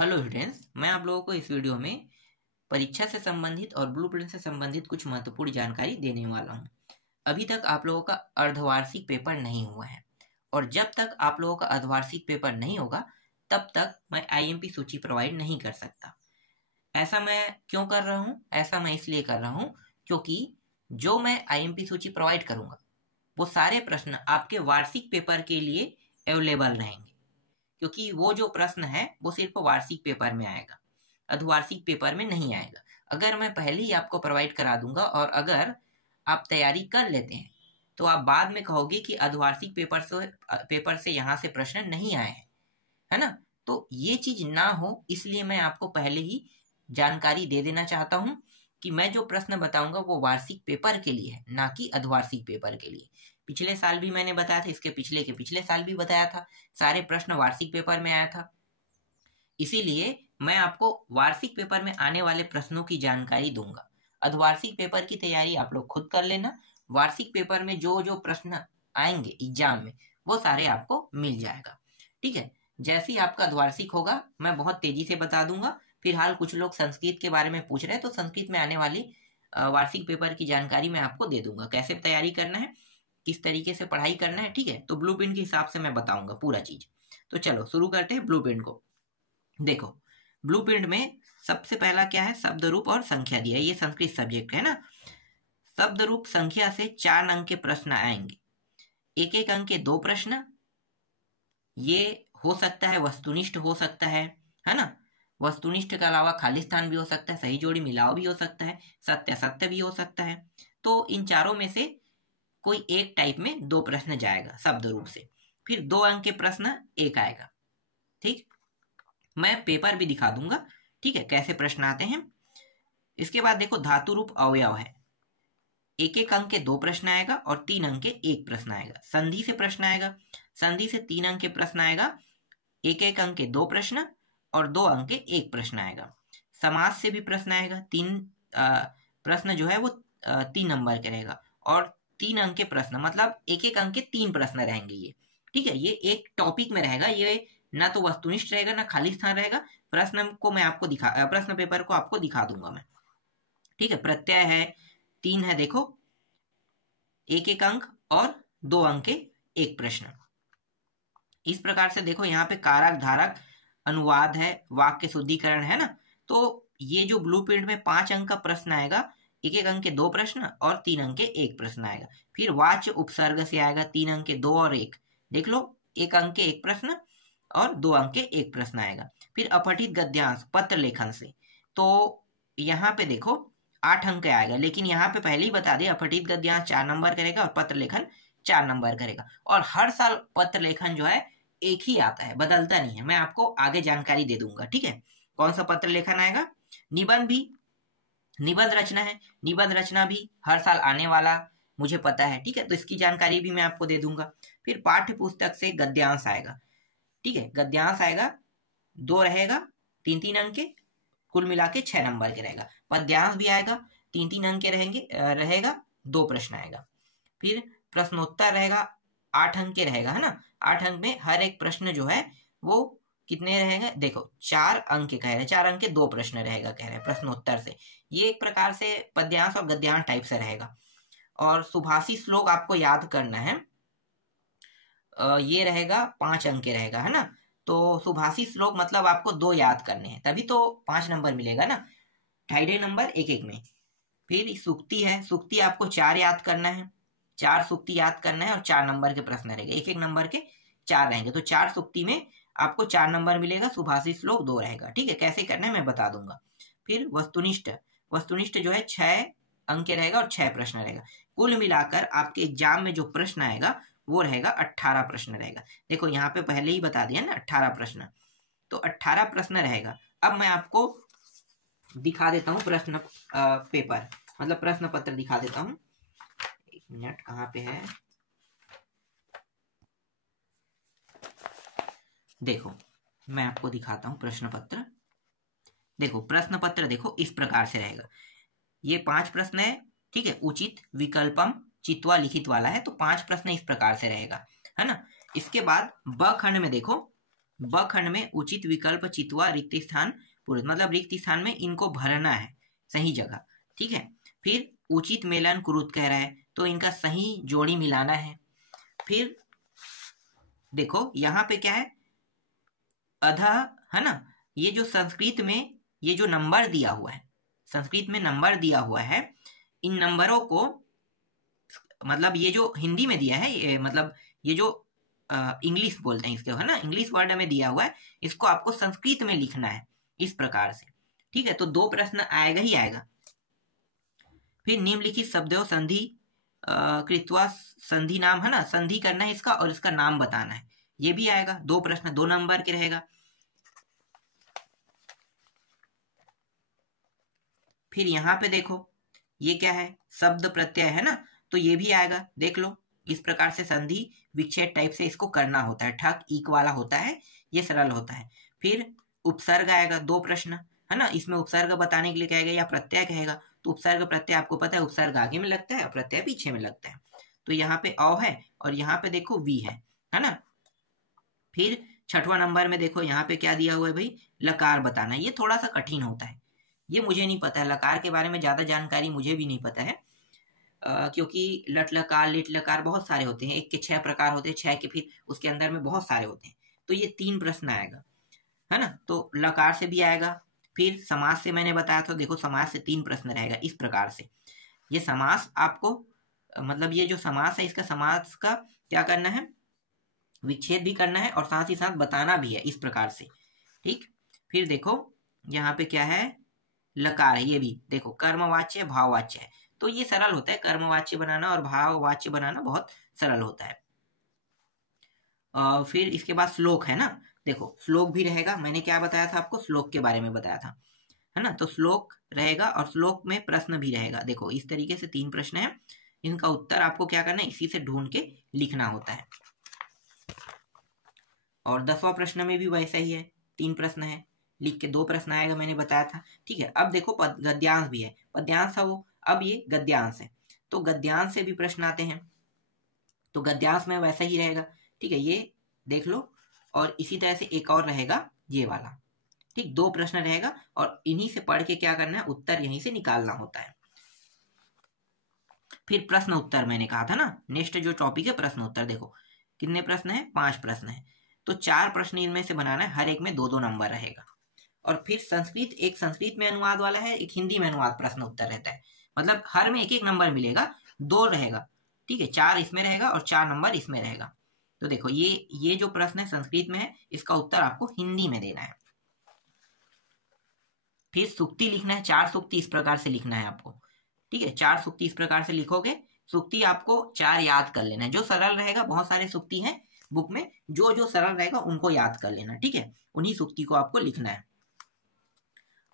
Hello students, मैं आप लोगों को इस वीडियो में परीक्षा से संबंधित और ब्लूप्रिंट से संबंधित कुछ महत्वपूर्ण जानकारी देने वाला हूं। अभी तक आप लोगों का अर्धवार्षिक पेपर नहीं हुआ है और जब तक आप लोगों का अर्धवार्षिक पेपर नहीं होगा तब तक मैं आईएमपी सूची प्रोवाइड नहीं कर सकता। ऐसा मैं क्यों कर रहा हूँ? ऐसा मैं इसलिए कर रहा हूँ क्योंकि जो मैं आईएमपी सूची प्रोवाइड करूँगा वो सारे प्रश्न आपके वार्षिक पेपर के लिए अवेलेबल रहेंगे, क्योंकि वो जो प्रश्न है वो सिर्फ वार्षिक पेपर में आएगा, अर्धवार्षिक पेपर में नहीं आएगा। अगर मैं पहले ही आपको प्रोवाइड करा दूंगा और अगर आप तैयारी कर लेते हैं तो आप बाद में कहोगे कि अर्धवार्षिक पेपर से यहाँ से प्रश्न नहीं आए हैं, है ना। तो ये चीज ना हो इसलिए मैं आपको पहले ही जानकारी दे देना चाहता हूँ कि मैं जो प्रश्न बताऊंगा वो वार्षिक पेपर के लिए है, ना कि अर्धवार्षिक पेपर के लिए। पिछले साल भी मैंने बताया था, इसके पिछले के पिछले साल भी बताया था, सारे प्रश्न वार्षिक पेपर में आया था। इसीलिए मैं आपको वार्षिक पेपर में आने वाले प्रश्नों की जानकारी दूंगा। अर्धवार्षिक पेपर की तैयारी आप लोग खुद कर लेना। वार्षिक पेपर में जो जो प्रश्न आएंगे एग्जाम में वो सारे आपको मिल जाएगा, ठीक है। जैसे ही आपका अर्धवार्षिक होगा मैं बहुत तेजी से बता दूंगा। फिलहाल कुछ लोग संस्कृत के बारे में पूछ रहे हैं, तो संस्कृत में आने वाली वार्षिक पेपर की जानकारी मैं आपको दे दूंगा, कैसे तैयारी करना है, किस तरीके से पढ़ाई करना है, ठीक है। तो ब्लूप्रिंट के हिसाब से मैं बताऊंगा पूरा चीज। तो चलो शुरू करते हैं ब्लूप्रिंट को। देखो, ब्लूप्रिंट में सबसे पहला क्या है, शब्द रूप और संख्या दिया है। ये संस्कृत सब्जेक्ट है ना। शब्द रूप संख्या से 4 अंक के प्रश्न आएंगे, एक एक अंक के 2 प्रश्न। ये हो सकता है वस्तुनिष्ठ हो सकता है ना। वस्तुनिष्ठ के अलावा खाली स्थान भी हो सकता है, सही जोड़ी मिलाव भी हो सकता है, सत्य सत्य भी हो सकता है। तो इन चारों में से कोई एक टाइप में 2 प्रश्न जाएगा शब्द रूप से, फिर 2 अंक के प्रश्न एक आएगा, ठीक। मैं पेपर भी दिखा दूंगा, ठीक है, कैसे प्रश्न आते हैं। इसके बाद देखो, धातु रूप अवयव है, एक एक अंक के 2 प्रश्न आएगा और 3 अंक के 1 प्रश्न आएगा। संधि से प्रश्न आएगा, संधि से 3 अंक के प्रश्न आएगा, एक एक अंक के 2 प्रश्न और 2 अंक के 1 प्रश्न आएगा। समास से भी प्रश्न आएगा, 3 प्रश्न जो है वो 3 नंबर के रहेगा और 3 अंक के प्रश्न, मतलब एक एक अंक के 3 प्रश्न रहेंगे ये, ठीक है। ये एक टॉपिक में रहेगा, ये ना तो वस्तुनिष्ठ रहेगा ना खाली स्थान रहेगा। प्रश्न को मैं आपको प्रश्न पेपर को आपको दिखा दूंगा मैं, ठीक है। प्रत्यय है, 3 है, देखो एक एक अंक और 2 अंक के 1 प्रश्न। इस प्रकार से देखो, यहाँ पे कारक धारक अनुवाद है, वाक्य शुद्धिकरण है ना। तो ये जो ब्लूप्रिंट में 5 अंक का प्रश्न आएगा, एक एक अंक के 2 प्रश्न और 3 अंक के 1 प्रश्न आएगा। फिर वाच्य उपसर्ग से आएगा, 3 अंक के 2 और 1, देख लो, 1 अंक के 1 प्रश्न और 2 अंक के 1 प्रश्न आएगा। फिर अपठित गद्यांश पत्र लेखन से, तो यहाँ पे देखो 8 अंक आएगा, लेकिन यहाँ पे पहले ही बता दें अपठित गद्यांश 4 नंबर करेगा और पत्र लेखन 4 नंबर करेगा। और हर साल पत्र लेखन जो है एक ही आता है, बदलता नहीं है। मैं आपको आगे जानकारी दे दूंगा, ठीक है, कौन सा पत्र लेखन आएगा। निबंध भी, निबंध रचना है, निबंध रचना भी हर साल आने वाला मुझे पता है, ठीक है, तो इसकी जानकारी भी मैं आपको दे दूंगा। फिर पाठ्य पुस्तक से गद्यांश आएगा, ठीक है, गद्यांश आएगा, 2 रहेगा, 3-3 अंक के, कुल मिला के 6 नंबर के रहेगा। पद्यांश भी आएगा, 3-3 अंक के रहेगा, 2 प्रश्न आएगा। फिर प्रश्नोत्तर रहेगा, 8 अंक के रहेगा, है ना। 8 अंक में हर एक प्रश्न जो है वो कितने रहेंगे, देखो 4 अंक के कह रहे हैं, 4 अंक के 2 प्रश्न रहेगा कह रहे हैं प्रश्नोत्तर से। ये एक प्रकार से पद्यांश और गद्यांश टाइप से रहेगा। और सुभाषी श्लोक आपको याद करना है, ये रहेगा 5 अंक के रहेगा, है ना। तो सुभाषी श्लोक मतलब आपको 2 याद करने हैं, तभी तो 5 नंबर मिलेगा ना, 2.5 नंबर एक एक में। फिर सूक्ति है, सूक्ति आपको 4 याद करना है, 4 सूक्ति याद करना है और 4 नंबर के प्रश्न रहेंगे, एक एक नंबर के 4 रहेंगे, तो 4 सूक्ति में आपको 4 नंबर मिलेगा। सुभाषी श्लोक 2 रहेगा, ठीक है, कैसे करना है मैं बता दूंगा। फिर वस्तुनिष्ठ, वस्तुनिष्ठ जो है 6 अंक के रहेगा और 6 प्रश्न रहेगा। कुल मिलाकर आपके एग्जाम में जो प्रश्न आएगा वो रहेगा 18 प्रश्न रहेगा। देखो यहाँ पे पहले ही बता दिया ना 18 प्रश्न, तो 18 प्रश्न रहेगा। अब मैं आपको दिखा देता हूँ प्रश्न पेपर, मतलब प्रश्न पत्र दिखा देता हूँ। 1 मिनट, कहाँ पे है, देखो मैं आपको दिखाता हूँ प्रश्न पत्र। देखो प्रश्न पत्र देखो इस प्रकार से रहेगा, ये 5 प्रश्न है, ठीक है, उचित विकल्पम चित्वा लिखित वाला है, तो 5 प्रश्न इस प्रकार से रहेगा, है ना। इसके बाद ब खंड में देखो, ब खंड में उचित विकल्प चितवा रिक्त स्थान पूर्व, मतलब रिक्त स्थान में इनको भरना है सही जगह, ठीक है। फिर उचित मेलन कुरुत कह रहा है, तो इनका सही जोड़ी मिलाना है। फिर देखो यहाँ पे क्या है, अधा, है ना, ये जो संस्कृत में ये जो नंबर दिया हुआ है, संस्कृत में नंबर दिया हुआ है, इन नंबरों को, मतलब ये जो हिंदी में दिया है, ये मतलब ये जो इंग्लिश बोलते हैं इसके, है ना, इंग्लिश वर्ड में दिया हुआ है, इसको आपको संस्कृत में लिखना है इस प्रकार से, ठीक है। तो 2 प्रश्न आएगा ही आएगा। फिर निम्नलिखित शब्दों संधि कृत्वा संधि नाम, है ना, संधि करना है इसका और इसका नाम बताना है, ये भी आएगा। 2 प्रश्न 2 नंबर के रहेगा। फिर यहाँ पे देखो ये क्या है, शब्द प्रत्यय, है ना, तो ये भी आएगा, देख लो। इस प्रकार से संधि विच्छेद टाइप से इसको करना होता है, ठक ईक वाला होता है, ये सरल होता है। फिर उपसर्ग आएगा, 2 प्रश्न, है ना, इसमें उपसर्ग बताने के लिए कहेगा या प्रत्यय कहेगा, तो उपसर्ग प्रत्यय आपको पता है, उपसर्ग आगे में लगता है और प्रत्यय पीछे में लगता है। तो यहाँ पे अ है और यहाँ पे देखो वी है ना। फिर 6वां नंबर में देखो यहाँ पे क्या दिया हुआ है भाई, लकार बताना। ये थोड़ा सा कठिन होता है, ये मुझे नहीं पता है, लकार के बारे में ज्यादा जानकारी मुझे भी नहीं पता है, क्योंकि लट लकार लिट लकार बहुत सारे होते हैं, 1 के 6 प्रकार होते हैं, 6 के फिर उसके अंदर में बहुत सारे होते हैं। तो ये 3 प्रश्न आएगा, है ना, तो लकार से भी आएगा। फिर समास से मैंने बताया था, देखो समास से 3 प्रश्न रहेगा इस प्रकार से। ये समास आपको, मतलब ये जो समास है, इसका समास का क्या करना है, विच्छेद भी करना है और साथ ही साथ बताना भी है इस प्रकार से, ठीक। फिर देखो यहाँ पे क्या है, लकार है, ये भी देखो कर्मवाच्य भाववाच्य है, तो ये सरल होता है, कर्मवाच्य बनाना और भाववाच्य बनाना बहुत सरल होता है। फिर इसके बाद श्लोक है ना, देखो श्लोक भी रहेगा, मैंने क्या बताया था आपको, श्लोक के बारे में बताया था, है ना। तो श्लोक रहेगा और श्लोक में प्रश्न भी रहेगा। देखो इस तरीके से 3 प्रश्न है, इनका उत्तर आपको क्या करना है, इसी से ढूंढ के लिखना होता है। और 10वां प्रश्न में भी वैसा ही है, 3 प्रश्न है, लिख के 2 प्रश्न आएगा, मैंने बताया था, ठीक है। अब देखो गद्यांश भी है, पद्यांश है वो, अब ये गद्यांश है, तो गद्यांश से भी प्रश्न आते हैं, तो गद्यांश में वैसा ही रहेगा, ठीक है, ये देख लो। और इसी तरह से एक और रहेगा ये वाला, ठीक, 2 प्रश्न रहेगा और इन्हीं से पढ़ के क्या करना है, उत्तर यहीं से निकालना होता है। फिर प्रश्न उत्तर मैंने कहा था ना, नेक्स्ट जो टॉपिक है प्रश्न उत्तर, देखो कितने प्रश्न है, 5 प्रश्न है, तो 4 प्रश्न इनमें से बनाना है, हर एक में 2-2 नंबर रहेगा। और फिर संस्कृत, एक संस्कृत में अनुवाद वाला है, एक हिंदी में अनुवाद प्रश्न उत्तर रहता है, मतलब हर में 1-1 नंबर मिलेगा, 2 रहेगा, ठीक है, 4 इसमें रहेगा और 4 नंबर इसमें रहेगा। तो देखो ये जो प्रश्न है संस्कृत में है, इसका उत्तर आपको हिंदी में देना है। फिर सुक्ति लिखना है, 4 सुक्ति इस प्रकार से लिखना है आपको, ठीक है, 4 सुक्ति इस प्रकार से लिखोगे। सुक्ति आपको 4 याद कर लेना है, जो सरल रहेगा, बहुत सारे सुक्ति हैं बुक में, जो जो सरल रहेगा उनको याद कर लेना, ठीक है, उन्हीं सुक्ति को आपको लिखना है।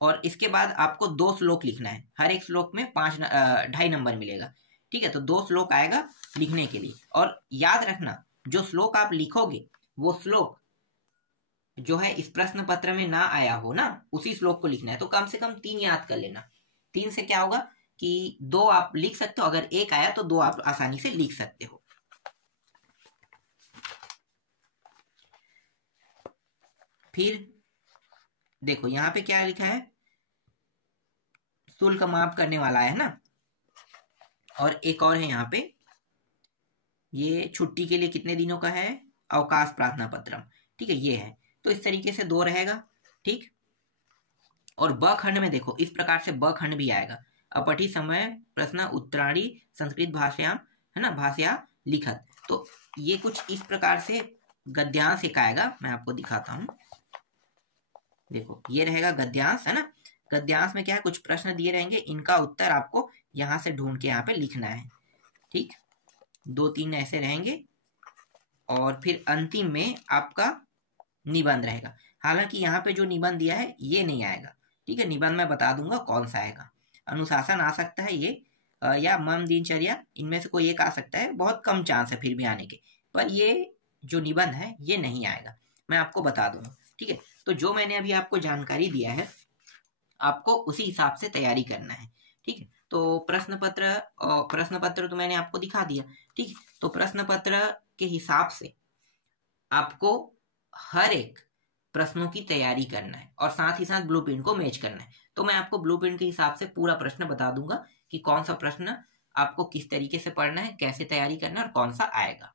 और इसके बाद आपको 2 श्लोक लिखना है, हर एक श्लोक में 2.5 नंबर मिलेगा, ठीक है, तो 2 श्लोक आएगा लिखने के लिए। और याद रखना, जो श्लोक आप लिखोगे वो श्लोक जो है इस प्रश्न पत्र में ना आया हो ना, उसी श्लोक को लिखना है। तो कम से कम 3 याद कर लेना, 3 से क्या होगा कि 2 आप लिख सकते हो, अगर 1 आया तो 2 आप आसानी से लिख सकते हो। फिर देखो यहाँ पे क्या लिखा है, शुल्क माफ करने वाला है ना, और एक और है यहाँ पे, ये छुट्टी के लिए कितने दिनों का है, अवकाश प्रार्थना पत्रम, ठीक है, ये है। तो इस तरीके से 2 रहेगा, ठीक। और ब खंड में देखो इस प्रकार से ब खंड भी आएगा, अपठित समय प्रश्न उत्तराणी संस्कृत भाषा, है ना, भाषा लिखत। तो ये कुछ इस प्रकार से गद्यांश एक आएगा, मैं आपको दिखाता हूँ, देखो ये रहेगा गद्यांश, है ना। गद्यांश में क्या है, कुछ प्रश्न दिए रहेंगे, इनका उत्तर आपको यहाँ से ढूंढ के यहाँ पे लिखना है, ठीक, 2-3 ऐसे रहेंगे। और फिर अंतिम में आपका निबंध रहेगा, हालांकि यहाँ पे जो निबंध दिया है ये नहीं आएगा, ठीक है, निबंध मैं बता दूंगा कौन सा आएगा। अनुशासन आ सकता है ये, या मम दिनचर्या, इनमें से कोई एक आ सकता है, बहुत कम चांस है फिर भी आने के, पर ये जो निबंध है ये नहीं आएगा, मैं आपको बता दूंगा, ठीक है। तो जो मैंने अभी आपको जानकारी दिया है, आपको उसी हिसाब से तैयारी करना है, ठीक है। तो प्रश्न पत्र तो मैंने आपको दिखा दिया, ठीक है। तो प्रश्न पत्र के हिसाब से आपको हर एक प्रश्नों की तैयारी करना है और साथ ही साथ ब्लूप्रिंट को मैच करना है। तो मैं आपको ब्लूप्रिंट के हिसाब से पूरा प्रश्न बता दूंगा कि कौन सा प्रश्न आपको किस तरीके से पढ़ना है, कैसे तैयारी करना है और कौन सा आएगा।